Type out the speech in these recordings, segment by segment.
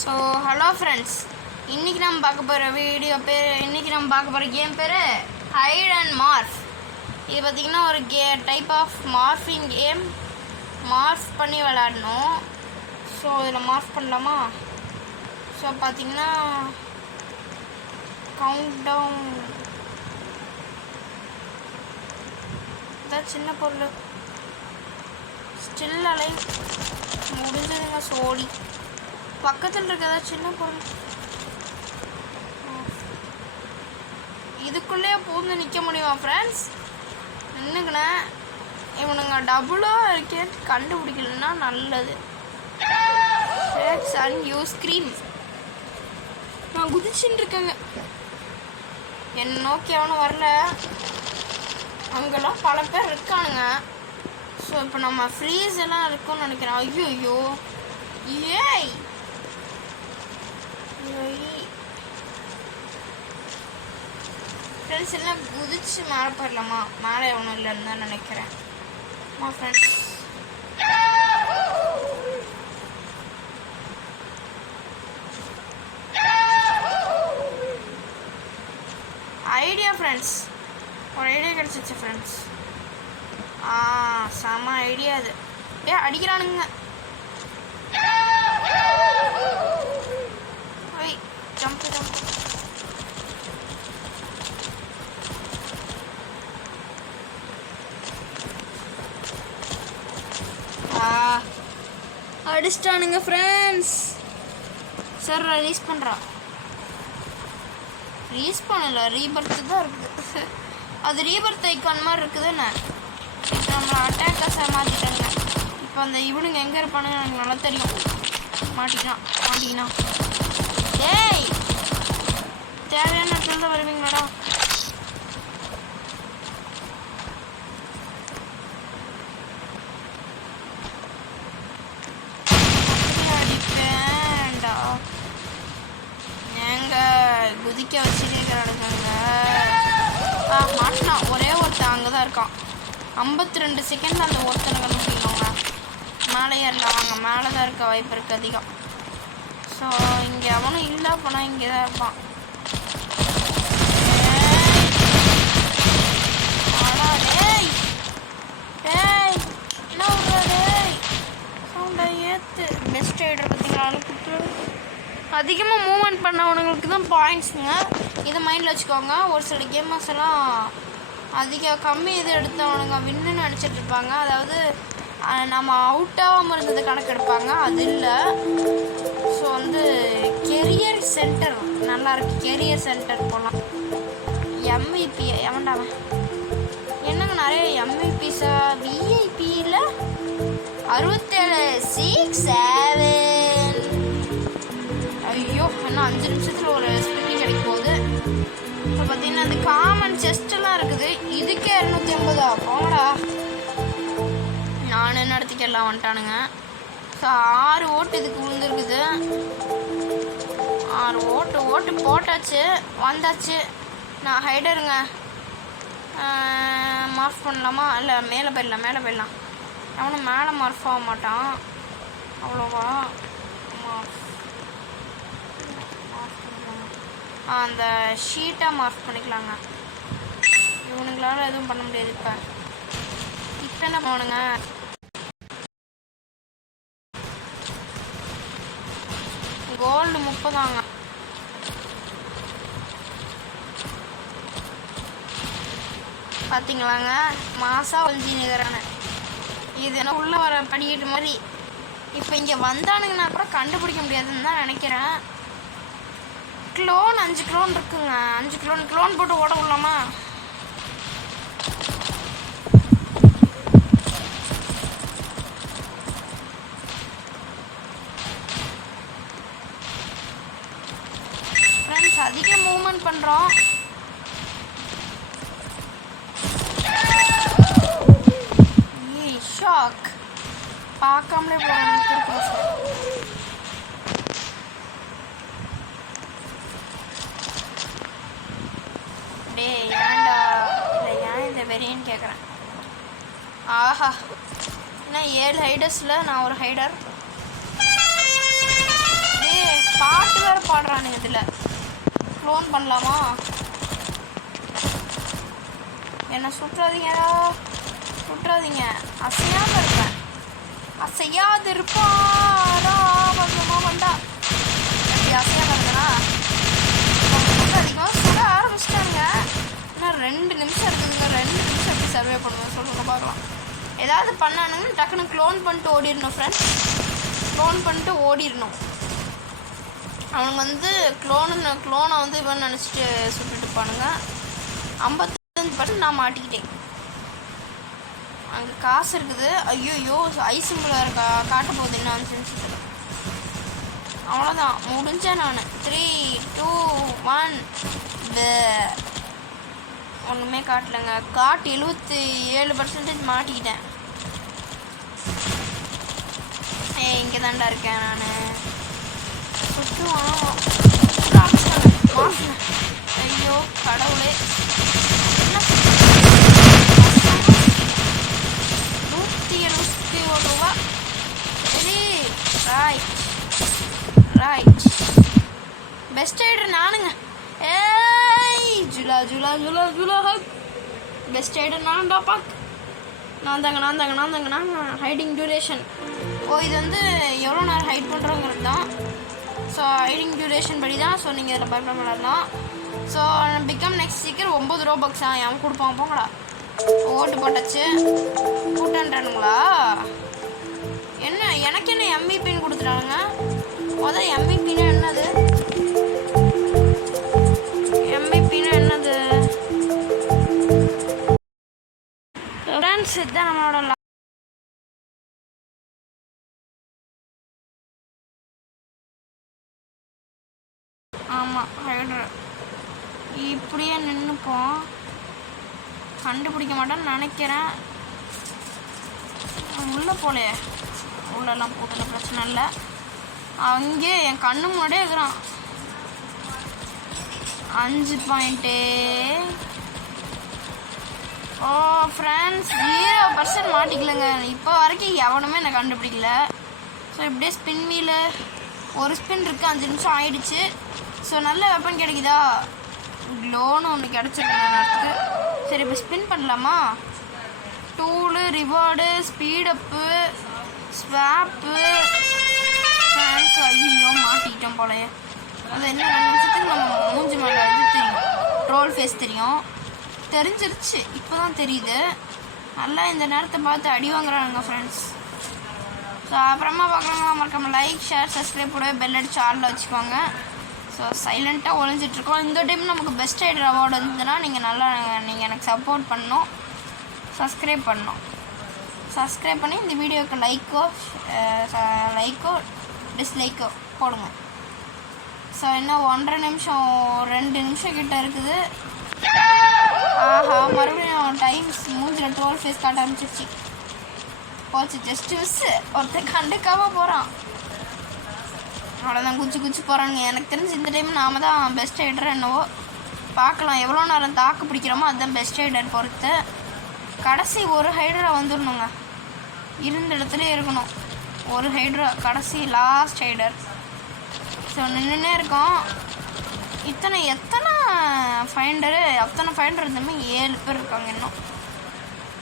So hello friends, இன்றைக்கி நம்ம பார்க்க போகிற கேம் பேர் ஹைட் அண்ட் மார்ஃப். இது பார்த்திங்கன்னா ஒரு type of morphing game. Morph பண்ணி விளையாடணும். ஸோ இதில் மார்ஃப் பண்ணலாமா? ஸோ பார்த்திங்கன்னா கவுண்ட் டவுன் இதான் சின்ன பொருள் ஸ்டில் அலை முடிஞ்சதுங்க. சோடி பக்கத்தில் இருக்கிறதா சின்ன பொருள் இதுக்குள்ளேயே பூந்து நிற்க முடியுமா ஃப்ரெண்ட்ஸ்? நின்றுக்கினேன். இவனுங்க டபுளாக இருக்கேன்னு கண்டுபிடிக்கலன்னா நல்லது. அண்ட் யூஸ் க்ரீம் நான் குதிச்சுட்டு இருக்கேங்க. என்னை நோக்கி அவனும் வரல. அங்கெல்லாம் பல பேர் இருக்கானுங்க. ஸோ இப்போ நம்ம ஃப்ரீஸ் எல்லாம் இருக்கும்னு நினைக்கிறேன். ஐயோ ஏய் ஃப்ரெண்ட்ஸ் எல்லாம் குதிச்சு மேலே போயிடலாமா? மேலே ஒன்றும் இல்லைன்னு தான் நினைக்கிறேன். ஃப்ரெண்ட்ஸ் ஐடியா ஃப்ரெண்ட்ஸ், ஒரு ஐடியா கிடச்சிச்சு ஃப்ரெண்ட்ஸ். செம ஐடியா அது. அடிக்கிறானுங்க. ஜம்ப் அடிச்சிட்டானுங்க ஃப்ரெண்ட்ஸ். சார் ரீஸ் பண்ணுறான். ரீஸ் பண்ணல, ரீபர்த்து தான் இருக்குது. அது ரீபர்த் ஐக்கான் மாதிரி இருக்குதுன்னு இப்போ நம்மளை அட்டாக்கர்ஸை மாற்றிட்டாங்க. இப்போ அந்த இவனுங்க எங்கே இருப்பானுங்க எனக்கு நல்லா தெரியும். மாட்டிக்கினான். ஏய் தேவையான இடத்துல தான் வருவீங்களாடா? அடிப்பேன்டா. ஏங்க குதிக்க வச்சு கேட்குறானுங்க. மாட்டினான். ஒரே ஒருத்தன் அங்கே தான் இருக்கான். 52 செகண்ட் அந்த ஒருத்தனை கண்டுபிடிக்கோங்க. மேலே ஏறலாம் வாங்க. மேலே தான் இருக்க வாய்ப்பு இருக்குது அதிகம். ஸோ இங்கே அவனும் இல்லை போனால் இங்கே தான் இருப்பான். என்ன சவுண்டா ஏற்று பெஸ்ட் ரைடர் பார்த்தீங்களா? அதிகமாக மூவ்மெண்ட் பண்ணவனுங்களுக்கு தான் பாயிண்ட்ஸுங்க. இதை மைண்டில் வச்சுக்கோங்க. ஒரு சில கேமர்ஸ் எல்லாம் கம்மி இது எடுத்தவனுங்க வின்னு நினச்சிட்டு இருப்பாங்க. அதாவது நம்ம அவுட்டாகாமல் இருந்தது கணக்கு எடுப்பாங்க. அது இல்லை. ஸோ கெரியர் சென்டர் நல்லாயிருக்கு. கெரியர் சென்டர் போகலாம். எம்விபி எவன்டாவன் என்னங்க நிறைய எம்விபிஸா? விஐபியில் 67 6 7. ஐயோ இன்னும் 5 நிமிஷத்தில் ஒரு ஸ்பின்னிங் கிடைக்க போகுது. இப்போ பார்த்தீங்கன்னா அந்த காமன் செஸ்டெல்லாம் இருக்குது. இதுக்கே 250 போங்கடா. நானே நடத்திக்கலாம் வந்துட்டானுங்க. ஸோ 6 ஓட்டு இதுக்கு விழுந்துருக்குது. 6 ஓட்டு போட்டாச்சு. வந்தாச்சு. நான் ஹைடருங்க. மார்ஃப் பண்ணலாமா? இல்லை மேலே போயிடலாம். அவனும் மேலே மார்ஃப் ஆக மாட்டான் அவ்வளோவா. அந்த ஷீட்டாக மார்க் பண்ணிக்கலாங்க. இவனுங்களால எதுவும் பண்ண முடியாது. இப்போ என்ன போனுங்க? கோல்டு 30 பார்த்தீங்களாங்க. மாசாக ஒழிஞ்சி நிற்கிறான. இது என்ன உள்ளே வர படிக்கிட்டு மாதிரி. இப்போ இங்கே வந்தானுங்கன்னா கூட கண்டுபிடிக்க முடியாதுன்னு தான் நினைக்கிறேன். க்ளோன் 5 க்ளோன் இருக்குங்க. 5 க்ளோன் போட்டு ஓட விடலாமா? ஃப்ரெண்ட்ஸ் அதிக மூவ்மெண்ட் பண்ணுறோம். ஷாக் பார்க்காமலே போகிறோம். ஏன்டா இல்லை ஏன் இந்த வெறியன்னு கேட்குறேன். ஆஹா, என்ன 7 ஹைடர்ஸில் நான் ஒரு ஹைடர். பாட்டு வேறு பாடுறானுங்க இதில். க்ளோன் பண்ணலாமா? என்னை சுற்றாதீங்கடா, சுற்றாதீங்க. அசையாமல் இருப்பேன், அசையாது இருப்பாரா வந்தமா வந்தா. அப்படி அசையாமல் இருந்தனா அதிகமாக சுட ஆரம்பிச்சிட்டாங்க. இன்னும் 2 நிமிஷம் இருக்குதுங்க. 2 நிமிஷம் எப்படி சர்வே பண்ணுவேன் சொல்லுங்க பார்க்கலாம். ஏதாவது பண்ணானுங்கன்னு டக்குன்னு க்ளோன் பண்ணிட்டு ஓடிடணும் ஃப்ரெண்ட்ஸ். க்ளோன் பண்ணிட்டு ஓடிடணும். அவங்க வந்து க்ளோனை வந்து இவன் நினச்சிட்டு சுட்டுட்டு இருப்பானுங்க. 55% நான் மாட்டிக்கிட்டேன். அங்கே காசு இருக்குது. ஐயோ ஐ சிம்பிள் வேறு காட்ட போகுது இன்னும் 5 நிமிஷத்தில். அவ்வளோதான், முடிஞ்சேன் நான். 3, 2, 1 ஒன்றுமே காட்டலைங்க. 77% மாட்டிக்கிட்டேன். இங்கே தாண்டா இருக்கேன் நான். ஐயோ கடவுளே, 171 ரூபா. சரி, ரைட். பெஸ்ட் ரைடர் நானுங்க. ஏய் ஜுலா ஜுலா ஜுலா ஜுலா பெஸ்ட் ரைடர் நான் தான் பாக். நான் தாங்க. Hiding duration. இது வந்து எவ்வளோ நேரம் ஹைட் பண்ணுறோங்கிறது தான். ஸோ ஹைடிங் டியூரேஷன் படி தான். ஸோ நீங்கள் இதில் பயப்பட விளாடலாம். ஸோ பிகம் நெக்ஸ்ட் ஸ்டிக்கர் 9 ரூபாக்ஸா எவன் கொடுப்பான் போங்கடா. ஓட்டு போட்டாச்சு. கூட்டான்றானுங்களா என்ன? எனக்கு என்ன எம்விபின்னு கொடுத்துட்டானுங்க. முதல் எம்விபின்னா என்னது? எம்விபின்னா என்னது ஃப்ரெண்ட்ஸ்? இதுதான் நம்மளோட ஆமாம் ஹைட்ரா. இப்படியே நின்றுப்போம். கண்டுபிடிக்க மாட்டேன்னு நினைக்கிறேன். உள்ளே போலையே. உள்ளெல்லாம் போகல, பிரச்சனை இல்லை. அங்கே என் கண்ணு முன்னாடியே இருக்கிறான். 5 பாயிண்ட்டு. ஓ ஃப்ரெண்ட்ஸ், 0% மாட்டிக்கலங்க. இப்போ வரைக்கும் எவனுமே என்னை கண்டுபிடிக்கல. ஸோ இப்படியே ஸ்பின் வீலு ஒரு ஸ்பின் இருக்குது. 5 நிமிஷம் ஆயிடுச்சு. ஸோ நல்ல வெப்பன் கிடைக்குதா? க்ளோன்னு ஒன்று கிடச்சிருக்கு நேரத்துக்கு. சரி, இப்போ ஸ்பின் பண்ணலாமா? Tool, reward, speed up, swap, tank. ஐயோ மாட்டிக்கிட்டோம் போலையே. அது என்ன 2 நிமிஷத்துக்கு நம்ம மூஞ்சி மேலே வந்து தெரியும். ட்ரோல் ஃபேஸ் தெரியும். தெரிஞ்சிருச்சு, இப்போ தான் தெரியுது. நல்லா இந்த நேரத்தை பார்த்து அடி வாங்குறானுங்க ஃப்ரெண்ட்ஸ். ஸோ அப்புறமா பார்க்குறாங்க. மறக்காம லைக், ஷேர், சப்ஸ்கிரைப் கூட பெல் அடிச்சு ஆளில் வச்சுக்கோங்க. ஸோ சைலண்ட்டாக ஒழிஞ்சிட்ருக்கோம். இந்த டைம் நமக்கு பெஸ்ட் ரைடர் அவார்டு இருந்ததுன்னா நீங்கள் எனக்கு சப்போர்ட் பண்ணணும், சப்ஸ்கிரைப் பண்ணணும். சப்ஸ்கிரைப் பண்ணி இந்த வீடியோவுக்கு லைக்கோ டிஸ்லைக்கோ போடுங்க. ஸோ இன்னும் 1.5 நிமிஷம் 2 நிமிஷம் கிட்ட இருக்குது. ஆஹா, மறுபடியும் டைம்ஸ் மூஞ்சில் ட்ரோல் ஃபேஸ் காட்ட ஆரம்பிச்சிருச்சு. போச்சு, ஜஸ்ட் மிஸ்ஸு. ஒருத்தர் கண்டுக்காமல் போகிறான். அவ்வளோதான், குச்சி போகிறானுங்க. எனக்கு தெரிஞ்சு இந்த டைம் நாம் தான் பெஸ்ட் ரைடர் என்னவோ. பார்க்கலாம் எவ்வளோ நேரம் தாக்கு பிடிக்கிறோமோ அதுதான் பெஸ்ட் ரைடர் பொறுத்து. கடைசி ஒரு ஹைட்ரா வந்துடணுங்க. இருந்த இடத்துல இருக்கணும் ஒரு ஹைட்ரா. கடைசி லாஸ்ட் ஹைடர். ஸோ நின்றுனே இருக்கோம். எத்தனை ஃபைண்டரு, அத்தனை ஃபைண்டர் இருந்தமே 7 பேர் இருக்காங்க இன்னும்.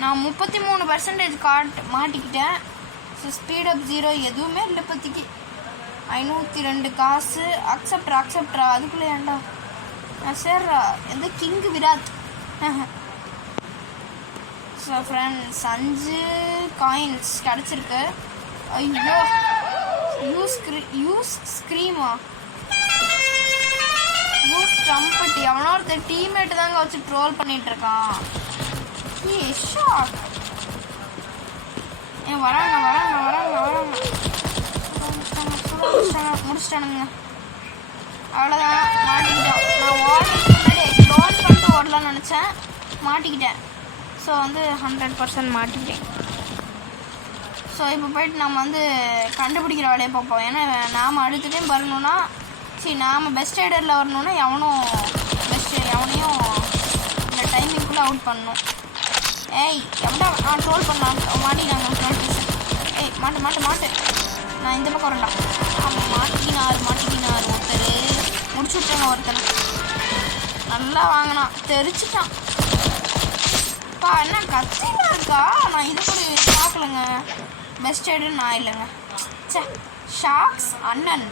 நான் 33% மாட்டிக்கிட்டேன். ஸோ ஸ்பீடப் 0 எதுவுமே இல்லை பற்றிக்கு. 502 காசு. அக்செப்ட்ரா அதுக்குள்ளே ஏண்டா சேர்றா. எந்த king Virat. So friends 5 coins கிடச்சிருக்கு. ஐயோ, யூஸ் ஸ்க்ரீமா, யூஸ் ட்ரம்பட். எவனோ ஒருத்தர் டீம்மேட்டு தாங்க வச்சு ட்ரோல் பண்ணிட்டு இருக்கான். ஷாக். வராங்க. முடிச்சிட்டானுங்க. அவ்வளோதான், மாட்டிக்கிட்டோம். நான் ஓடுறதுக்கு முன்னாடி க்ளோன் பண்ணிட்டு ஓடலாம்னு நினச்சேன், மாட்டிக்கிட்டேன். ஸோ வந்து 100% மாட்டிக்கிட்டேன். ஸோ இப்போ போய்ட்டு நம்ம வந்து கண்டுபிடிக்கிற வேலையை பார்ப்போம். ஏன்னா நாம் அடுத்த டைம் வரணுன்னா, நாம் பெஸ்ட் ரைடரில் வரணுன்னா எவனையும் இந்த டைமிங்குள்ளே அவுட் பண்ணணும். ஏய் எவ்வளோ ட்ரோல் பண்ணலாம். மாட்டினாங்க. ஏய் மாட்டு நான் இந்த பக்கம் வரலாம். அவன் மாட்டிக்கினார் ஒருத்தர். முடிச்சு விட்டாங்க ஒருத்தனை. நல்லா வாங்கினான், தெரிச்சிட்டான். பா என்ன கத்திலாம் இருக்கா? நான் இது கூட பார்க்கலங்க. பெஸ்ட் எய்டுன்னு நான் இல்லைங்க. சே, ஷாக்ஸ் அண்ணன்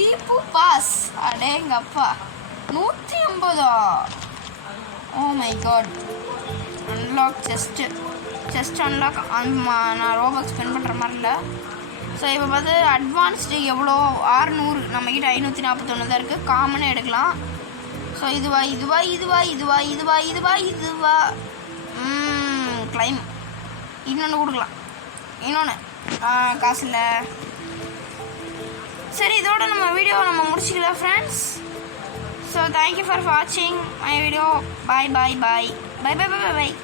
தீப்பு பாஸ். அடேங்கப்பா, 150. Oh my God. Unlock chest unlock. நான் ரோபாக்ஸ் ஸ்பெண்ட் பண்ணுற மாதிரி இல்லை. ஸோ இப்போ பார்த்து அட்வான்ஸ்டு எவ்வளோ 600, நம்மக்கிட்ட 541 தான் இருக்குது. காமனாக எடுக்கலாம். ஸோ இதுவா கிளைம். இன்னொன்று கொடுக்கலாம். இன்னொன்று காசு இல்லை. சரி, இதோட நம்ம வீடியோவை முடிச்சுக்கலாம் ஃப்ரெண்ட்ஸ். ஸோ தேங்க்யூ ஃபார் வாட்சிங் மை வீடியோ. பாய்.